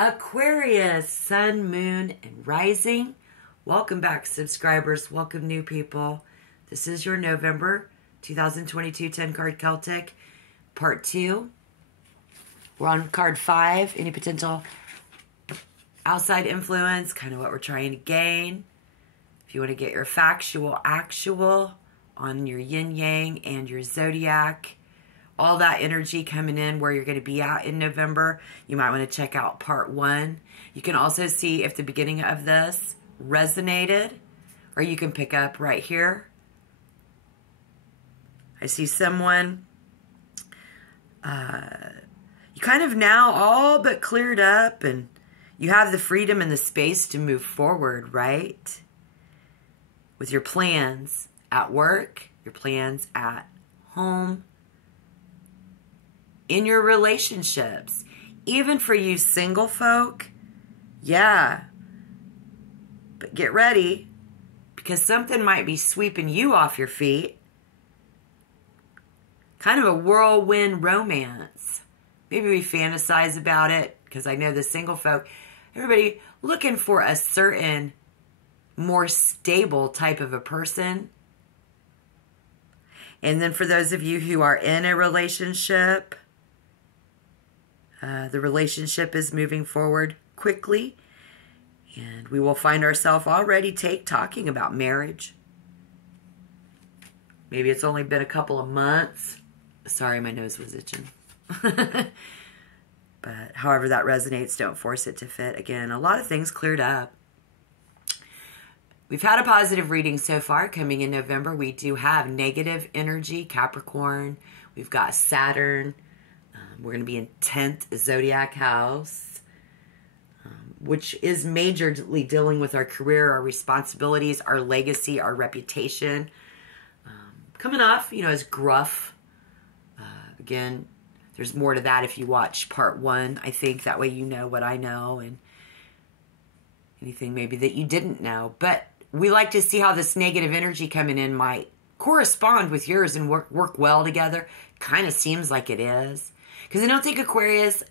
Aquarius, Sun, Moon, and Rising. Welcome back, subscribers. Welcome, new people. This is your November 2022 10 card Celtic, part 2. We're on card 5. Any potential outside influence, kind of what we're trying to gain. If you want to get your factual, actual on your yin yang and your zodiac, all that energy coming in where you're going to be at in November, you might want to check out part 1. You can also see if the beginning of this resonated, or you can pick up right here. I see someone, you kind of now all but cleared up, and you have the freedom and the space to move forward, right? With your plans at work, your plans at home, in your relationships. Even for you single folk, yeah. But get ready, because something might be sweeping you off your feet. Kind of a whirlwind romance. Maybe we fantasize about it, because I know the single folk, everybody looking for a certain more stable type of a person. And then for those of you who are in a relationship, the relationship is moving forward quickly, and we will find ourselves already talking about marriage. Maybe it's only been a couple of months. Sorry, my nose was itching. But however that resonates, don't force it to fit. Again, a lot of things cleared up. We've had a positive reading so far coming in November. We do have negative energy, Capricorn. We've got Saturn. We're going to be in 10th zodiac house, which is majorly dealing with our career, our responsibilities, our legacy, our reputation. Coming off, as gruff. Again, there's more to that if you watch part 1. I think that way you know what I know and anything maybe that you didn't know. But we like to see how this negative energy coming in might correspond with yours and work well together. Kind of seems like it is. Because I don't think Aquarius,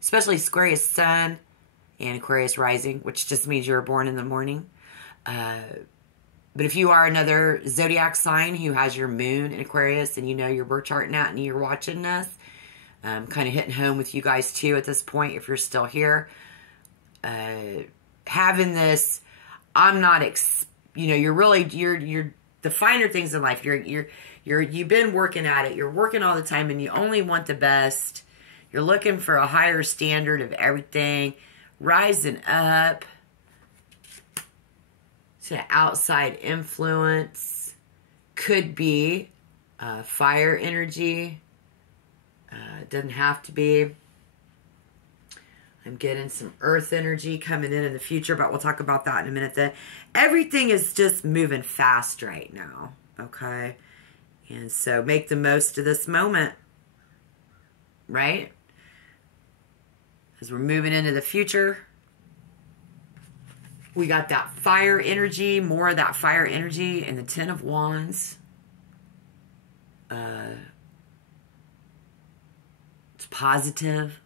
especially Aquarius Sun and Aquarius Rising, which just means you were born in the morning. But if you are another zodiac sign who has your moon in Aquarius and you know your birth chart now and you're watching this, kind of hitting home with you guys too at this point if you're still here. Having this, I'm not, you're the finer things in life. You've been working at it. You're working all the time and you only want the best. You're looking for a higher standard of everything. Rising up. So outside influence. Could be fire energy. It doesn't have to be. I'm getting some earth energy coming in the future, but we'll talk about that in a minute. Then everything is just moving fast right now. Okay. And so make the most of this moment, right? As we're moving into the future, we got that fire energy, more of that fire energy in the 10 of Wands. It's positive.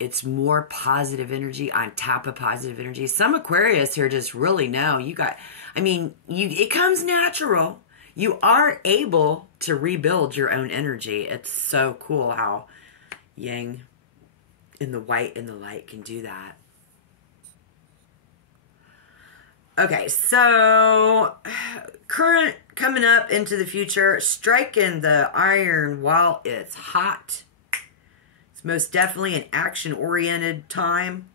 It's more positive energy on top of positive energy. Some Aquarius here just really know it comes natural. You are able to rebuild your own energy. It's so cool how yang in the white and the light can do that. Okay, so current coming up into the future, striking the iron while it's hot. It's most definitely an action-oriented time.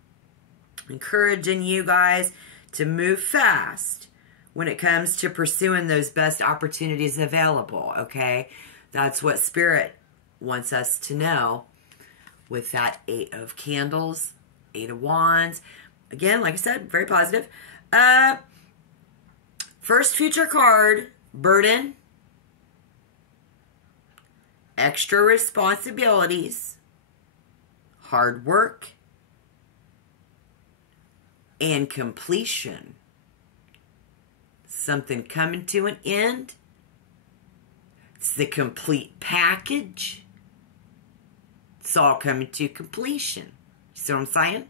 Encouraging you guys to move fast when it comes to pursuing those best opportunities available, okay? That's what Spirit wants us to know with that 8 of Candles, 8 of Wands. Again, like I said, very positive. First future card, burden, extra responsibilities, hard work, and completion. Something coming to an end. It's the complete package. It's all coming to completion. See what I'm saying?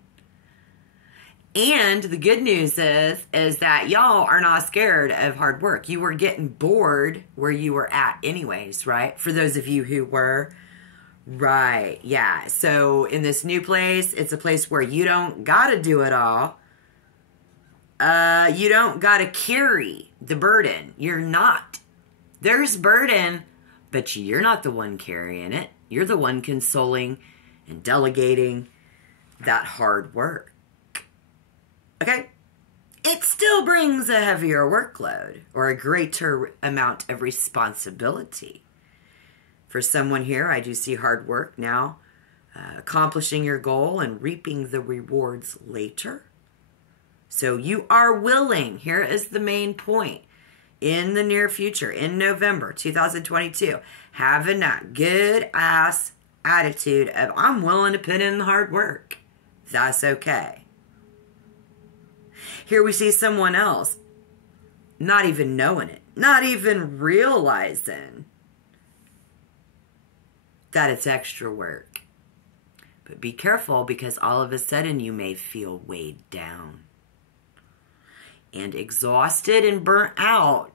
And the good news is that y'all are not scared of hard work. You were getting bored where you were at anyways, right? For those of you who were. Right, yeah. So in this new place, it's a place where you don't gotta do it all. You don't gotta carry the burden. You're not. There's burden, but you're not the one carrying it. You're the one consoling and delegating that hard work. Okay? It still brings a heavier workload or a greater amount of responsibility. For someone here, I do see hard work now, accomplishing your goal and reaping the rewards later. So you are willing, here is the main point, in the near future, in November 2022, having that good-ass attitude of, I'm willing to put in the hard work. That's okay. Here we see someone else not even knowing it, not even realizing that it's extra work. But be careful, because all of a sudden you may feel weighed down and exhausted and burnt out.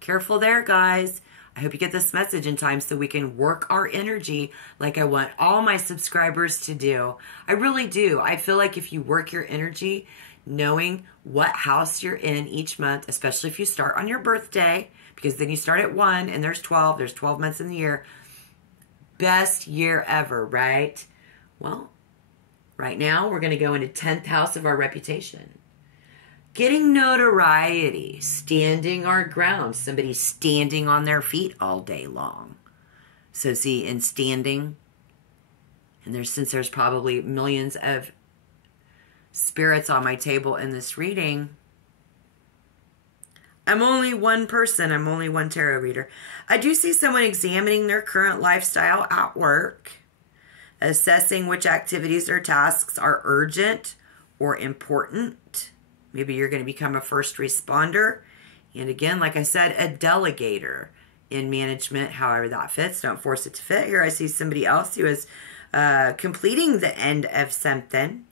Careful there, guys. I hope you get this message in time so we can work our energy like I want all my subscribers to do. I really do. I feel like if you work your energy, knowing what house you're in each month, especially if you start on your birthday, because then you start at 1 and there's 12 months in the year. Best year ever, right? Well, right now we're going to go into 10th house of our reputation. Getting notoriety, standing our ground, somebody standing on their feet all day long. So see, in standing, and since there's probably millions of spirits on my table in this reading, I'm only one person. I'm only one tarot reader. I do see someone examining their current lifestyle at work, assessing which activities or tasks are urgent or important. Maybe you're going to become a first responder. And again, like I said, a delegator in management, however that fits. Don't force it to fit. Here I see somebody else who is completing the end of something,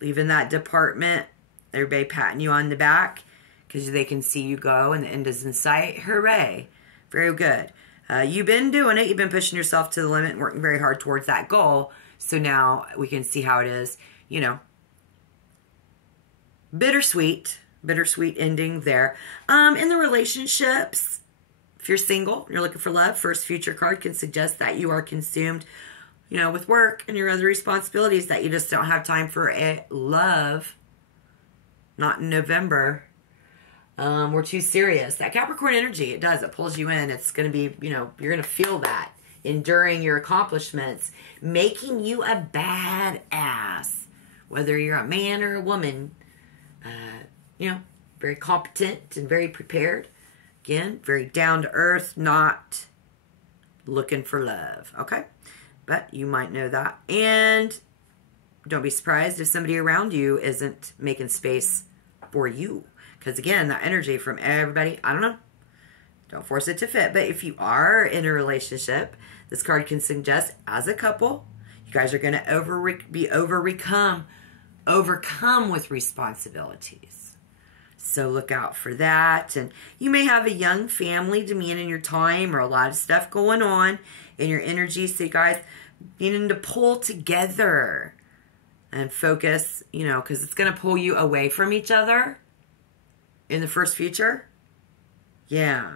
leaving that department. Everybody patting you on the back because they can see you go and the end is in sight. Hooray. Very good. You've been doing it. You've been pushing yourself to the limit and working very hard towards that goal. So now we can see how it is, you know, bittersweet ending there. In the relationships, if you're single, you're looking for love, first future card can suggest that you are consumed, you know, with work and your other responsibilities, that you just don't have time for a love. Not in November. We're too serious. That Capricorn energy, it does. It pulls you in. It's going to be, you know, you're going to feel that enduring your accomplishments, making you a badass. Whether you're a man or a woman, you know, very competent and very prepared. Again, very down to earth, not looking for love. Okay? But you might know that. And don't be surprised if somebody around you isn't making space for you. Because again, that energy from everybody, I don't know. Don't force it to fit. But if you are in a relationship, this card can suggest as a couple, you guys are going to overcome with responsibilities. So look out for that. And you may have a young family demanding your time or a lot of stuff going on in your energy. So you guys needing to pull together and focus, you know, because it's going to pull you away from each other in the first future. Yeah.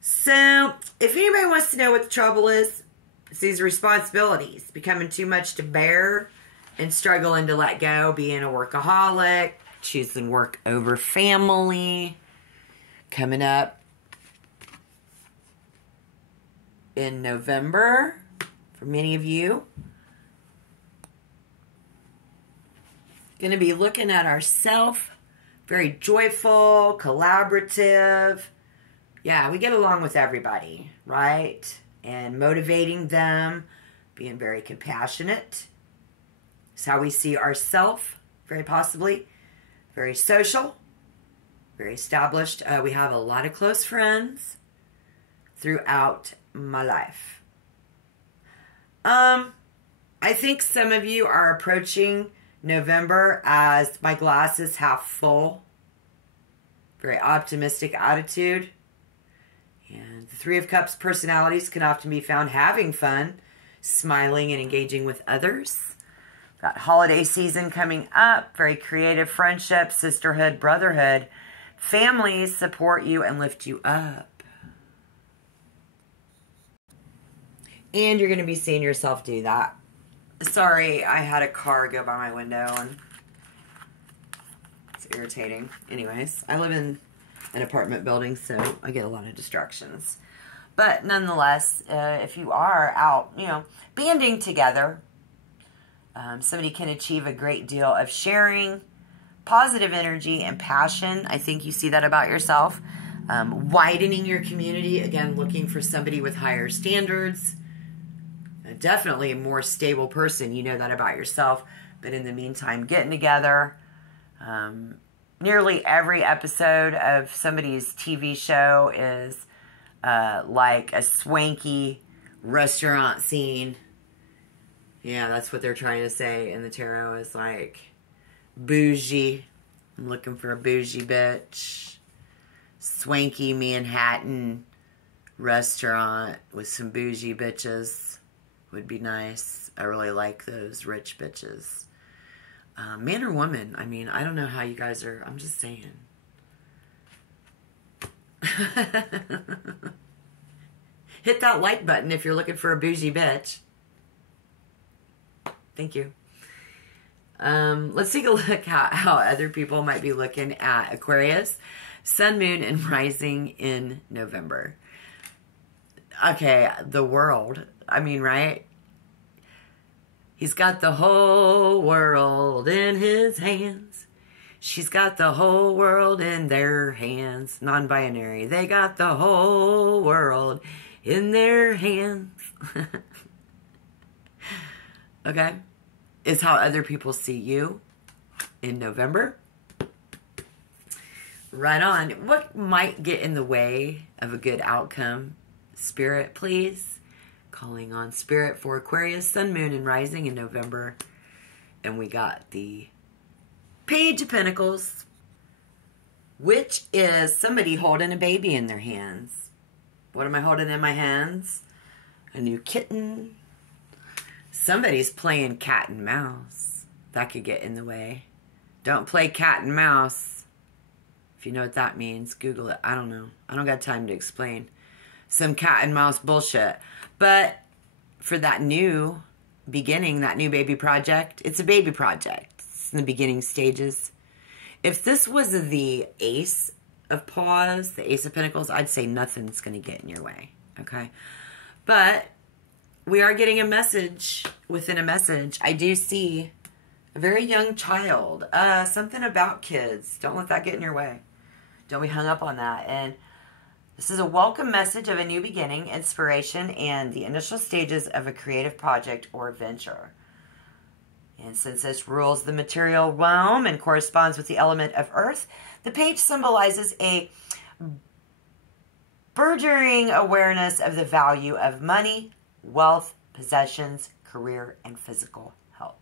So if anybody wants to know what the trouble is, it's these responsibilities becoming too much to bear and struggling to let go, being a workaholic, choosing work over family. Coming up in November for many of you. Going to be looking at ourself, very joyful, collaborative. Yeah, we get along with everybody, right? And motivating them, being very compassionate. It's how we see ourselves, very possibly. Very social, very established. We have a lot of close friends throughout my life. I think some of you are approaching November as my glass is half full. Very optimistic attitude. And the Three of Cups personalities can often be found having fun, smiling, and engaging with others. Got holiday season coming up. Very creative friendship, sisterhood, brotherhood. Families support you and lift you up. And you're going to be seeing yourself do that. Sorry, I had a car go by my window and it's irritating. Anyways, I live in an apartment building, so I get a lot of distractions. But nonetheless, if you are out, banding together, somebody can achieve a great deal of sharing, positive energy, and passion. I think you see that about yourself. Widening your community, again, looking for somebody with higher standards. Definitely a more stable person. You know that about yourself. But in the meantime, getting together. Nearly every episode of somebody's TV show is like a swanky restaurant scene. Yeah, that's what they're trying to say in the tarot, is like bougie. I'm looking for a bougie bitch. Swanky Manhattan restaurant with some bougie bitches would be nice. I really like those rich bitches. Man or woman, I mean, I don't know how you guys are. I'm just saying. Hit that like button if you're looking for a bougie bitch. Thank you. Let's take a look at how other people might be looking at Aquarius, Sun, Moon, and Rising in November. Okay, the world. I mean, right? He's got the whole world in his hands. She's got the whole world in their hands. Non-binary. They got the whole world in their hands. Okay? Is how other people see you in November. Right on. What might get in the way of a good outcome? Spirit, please. Calling on Spirit for Aquarius, Sun, Moon, and Rising in November. And we got the Page of Pentacles, which is somebody holding a baby in their hands. What am I holding in my hands? A new kitten. Somebody's playing cat and mouse. That could get in the way. Don't play cat and mouse. If you know what that means, Google it. I don't know. I don't got time to explain. Some cat and mouse bullshit. But for that new beginning, that new baby project, it's a baby project. It's in the beginning stages. If this was the Ace of Paws, the Ace of Pentacles, I'd say nothing's going to get in your way. Okay? But we are getting a message within a message. I do see a very young child. Something about kids. Don't let that get in your way. Don't be hung up on that. And this is a welcome message of a new beginning, inspiration, and the initial stages of a creative project or venture. And since this rules the material realm and corresponds with the element of earth, the page symbolizes a burgeoning awareness of the value of money, wealth, possessions, career, and physical health.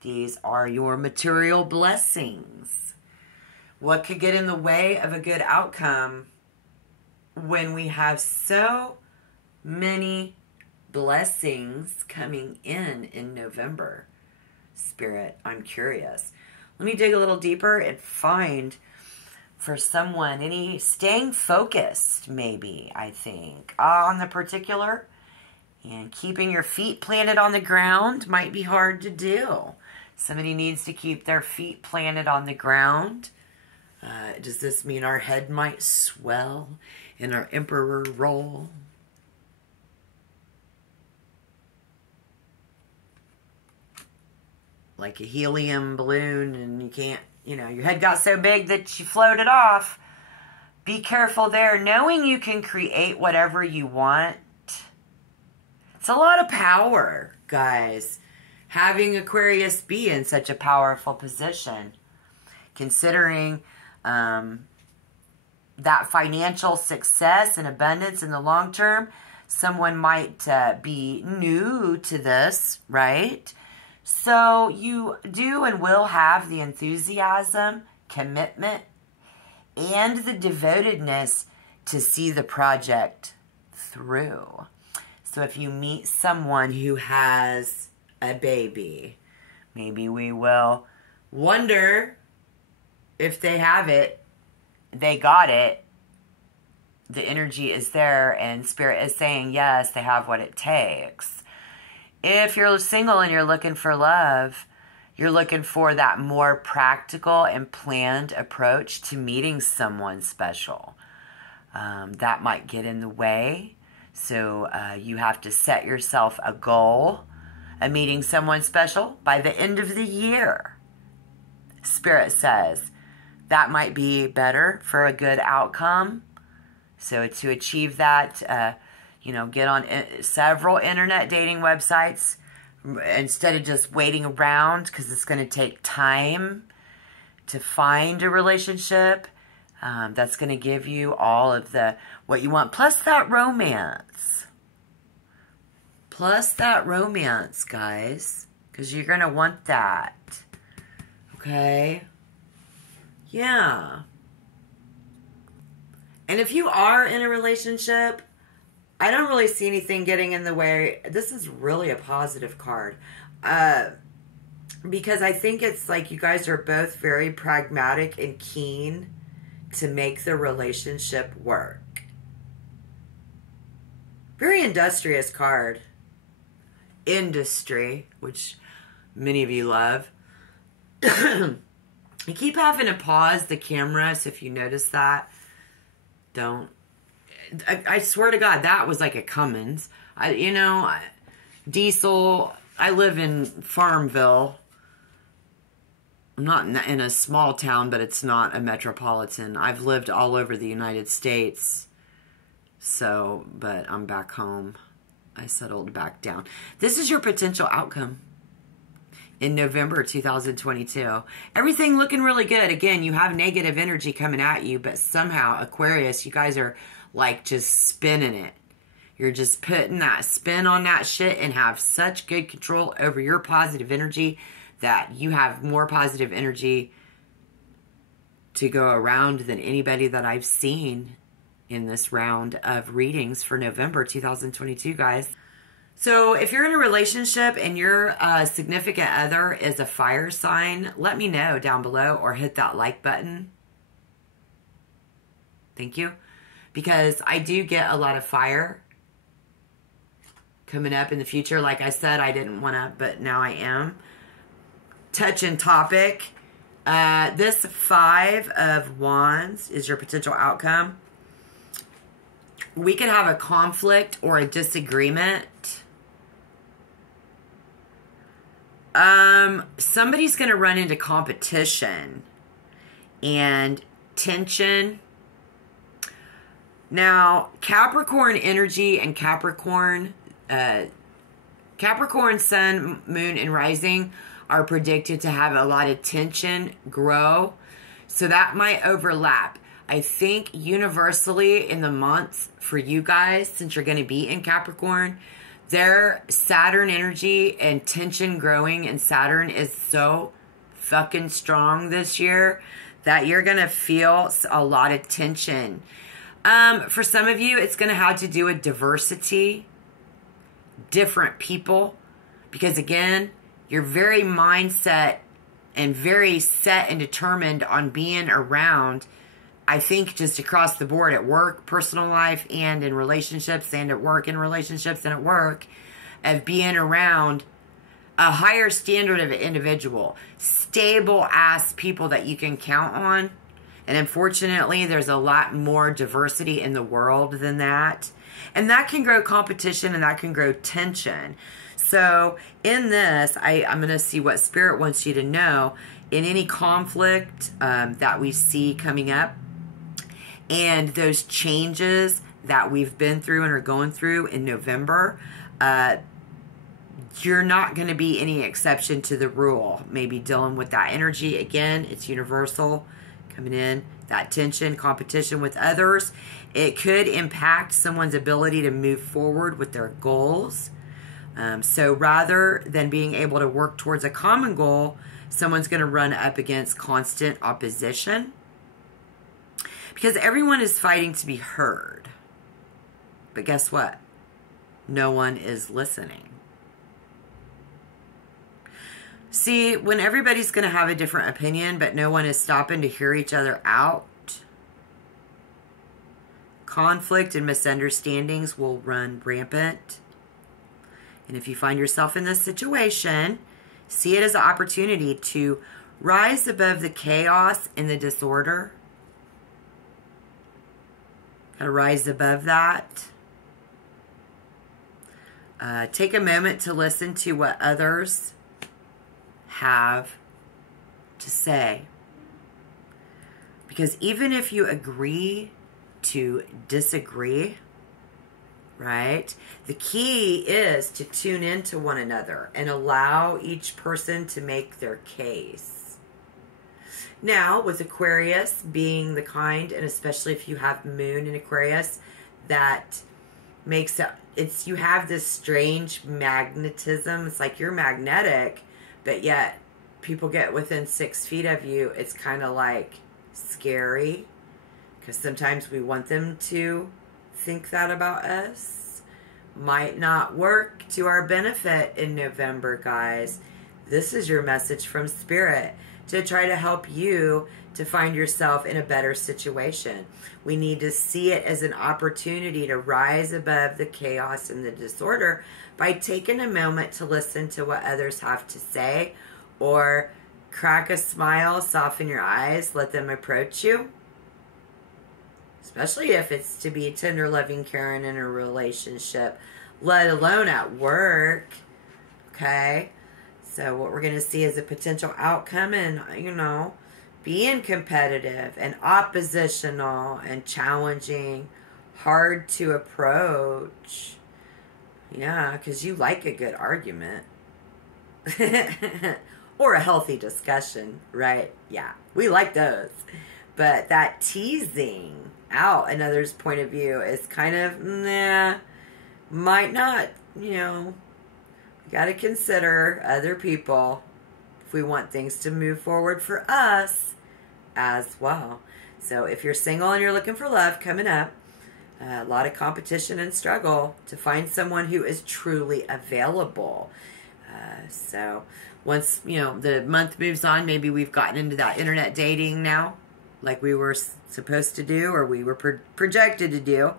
These are your material blessings. What could get in the way of a good outcome when we have so many blessings coming in November? Spirit, I'm curious. Let me dig a little deeper and find for someone any staying focused, maybe, I think, on the particular. And keeping your feet planted on the ground might be hard to do. Somebody needs to keep their feet planted on the ground. Does this mean our head might swell in our emperor role? Like a helium balloon, and you can't, your head got so big that you floated off. Be careful there. Knowing you can create whatever you want. It's a lot of power, guys. Having Aquarius be in such a powerful position. Considering that financial success and abundance in the long term, Someone might be new to this, right? So you do and will have the enthusiasm, commitment, and the devotedness to see the project through. So if you meet someone who has a baby, maybe we will wonder if they have it, they got it, the energy is there, and Spirit is saying, yes, they have what it takes. If you're single and you're looking for love, you're looking for that more practical and planned approach to meeting someone special. That might get in the way. So you have to set yourself a goal of meeting someone special by the end of the year. Spirit says that might be better for a good outcome. So to achieve that, get on several internet dating websites instead of just waiting around, because it's going to take time to find a relationship. That's going to give you all of what you want, plus that romance. Plus that romance, guys, because you're going to want that. Okay? Yeah. And if you are in a relationship, I don't really see anything getting in the way. This is really a positive card. Because I think it's like you guys are both very pragmatic and keen to make the relationship work. Very industrious card. Industry, which many of you love. I keep having to pause the camera, so if you notice that, don't. I swear to God, that was like a Cummins. Diesel. I live in Farmville. I'm not in a small town, but it's not a metropolitan. I've lived all over the United States. So, but I'm back home. I settled back down. This is your potential outcome in November 2022. Everything looking really good. Again, you have negative energy coming at you, but somehow, Aquarius, you guys are like just spinning it. You're just putting that spin on that shit and have such good control over your positive energy that you have more positive energy to go around than anybody that I've seen in this round of readings for November 2022, guys. So if you're in a relationship and your significant other is a fire sign, let me know down below or hit that like button. Thank you. Because I do get a lot of fire coming up in the future. Like I said, I didn't want to, but now I am. Touching topic. This 5 of Wands is your potential outcome. We could have a conflict or a disagreement. Somebody's going to run into competition and tension. Now, Capricorn energy and Capricorn sun, moon, and rising are predicted to have a lot of tension grow. So that might overlap. I think universally in the month for you guys, since you're going to be in Capricorn, their Saturn energy and tension growing in Saturn is so fucking strong this year that you're going to feel a lot of tension. For some of you, it's going to have to do with diversity, different people, because again, you're very mindset and very set and determined on being around, I think, just across the board at work, personal life, and in relationships, and at work, in relationships, and at work, of being around a higher standard of an individual, stable ass people that you can count on. And unfortunately, there's a lot more diversity in the world than that. And that can grow competition and that can grow tension. So in this, I'm going to see what Spirit wants you to know in any conflict that we see coming up, and those changes that we've been through and are going through in November. You're not going to be any exception to the rule. Maybe dealing with that energy. Again, it's universal. coming in. That tension, competition with others. It could impact someone's ability to move forward with their goals. So rather than being able to work towards a common goal, someone's going to run up against constant opposition. Because everyone is fighting to be heard. But guess what? No one is listening. See, when everybody's going to have a different opinion, but no one is stopping to hear each other out, conflict and misunderstandings will run rampant. And if you find yourself in this situation, see it as an opportunity to rise above the chaos and the disorder. Got to rise above that. Take a moment to listen to what others have to say. Because even if you agree to disagree, right? The key is to tune into one another and allow each person to make their case. Now, with Aquarius being the kind, and especially if you have Moon in Aquarius, that makes it's you have this strange magnetism. It's like you're magnetic, but yet people get within 6 feet of you. It's kind of like scary because sometimes we want them to think that about us. Might not work to our benefit in November, guys. This is your message from Spirit to try to help you to find yourself in a better situation. We need to see it as an opportunity to rise above the chaos and the disorder by taking a moment to listen to what others have to say, or crack a smile, soften your eyes, let them approach you. Especially if it's to be tender, loving, caring in a relationship, let alone at work. Okay? So what we're going to see is a potential outcome, and, being competitive and oppositional and challenging, hard to approach. Yeah, because you like a good argument. Or a healthy discussion, right? Yeah, we like those. But that teasing out another's point of view is kind of, might not, we got to consider other people if we want things to move forward for us as well. So if you're single and you're looking for love coming up, a lot of competition and struggle to find someone who is truly available. So once, the month moves on, maybe we've gotten into that internet dating now, like we were supposed to do, or we were projected to do.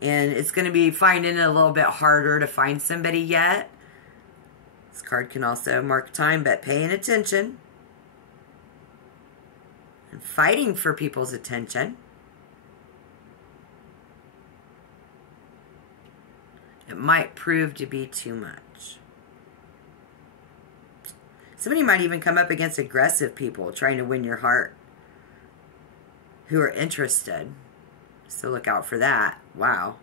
And it's going to be finding it a little bit harder to find somebody yet. This card can also mark time, but paying attention and fighting for people's attention. It might prove to be too much. Somebody might even come up against aggressive people trying to win your heart who are interested. So look out for that. Wow.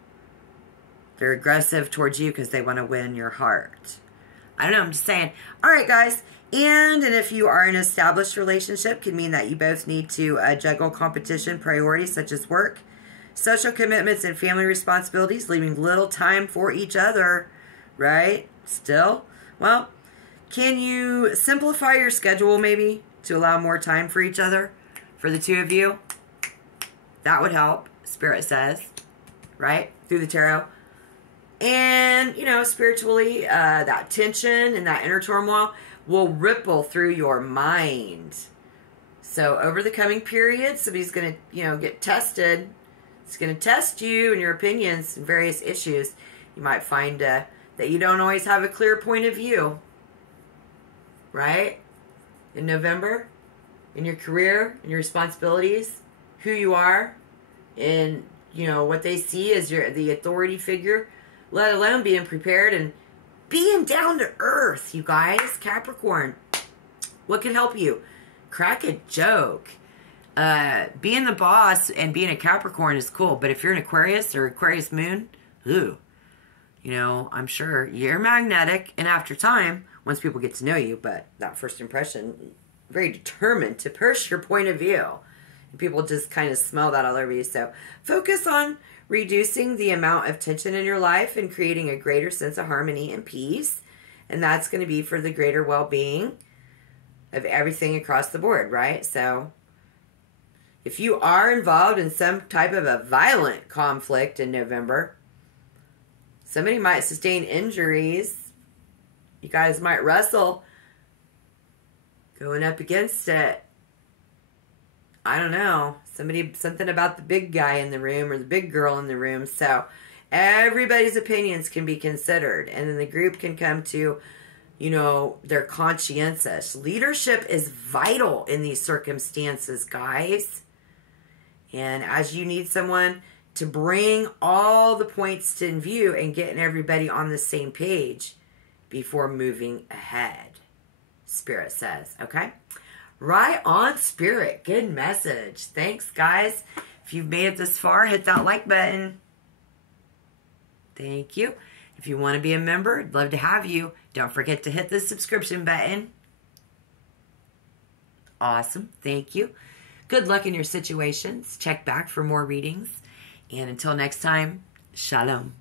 They're aggressive towards you because they want to win your heart. I don't know, I'm just saying. All right, guys. And if you are in an established relationship, could mean that you both need to juggle competition priorities such as work, social commitments, and family responsibilities, leaving little time for each other, right? Still? Well, can you simplify your schedule maybe to allow more time for each other, for the two of you? That would help, Spirit says, right? Through the tarot. And, spiritually, that tension and that inner turmoil will ripple through your mind. So over the coming period, somebody's going to, get tested. It's going to test you and your opinions and various issues. You might find that you don't always have a clear point of view. Right? In November, in your career, in your responsibilities, who you are, and, what they see as the authority figure, let alone being prepared and being down to earth, you guys. Capricorn, what could help you? Crack a joke. Being the boss and being a Capricorn is cool, but if you're an Aquarius or Aquarius Moon, I'm sure you're magnetic, and after time, once people get to know you, but that first impression, very determined to push your point of view. People just kind of smell that all over you. So focus on reducing the amount of tension in your life and creating a greater sense of harmony and peace. And that's going to be for the greater well-being of everything across the board, right? So if you are involved in some type of a violent conflict in November, somebody might sustain injuries. You guys might wrestle going up against it. I don't know. Something about the big guy in the room or the big girl in the room. So everybody's opinions can be considered. And then the group can come to, they're conscientious. Leadership is vital in these circumstances, guys. And as you need someone to bring all the points in view and getting everybody on the same page before moving ahead, Spirit says, okay? Right on, Spirit. Good message. Thanks, guys. If you've made it this far, hit that like button. Thank you. If you want to be a member, I'd love to have you. Don't forget to hit the subscription button. Awesome. Thank you. Good luck in your situations. Check back for more readings. And until next time, Shalom.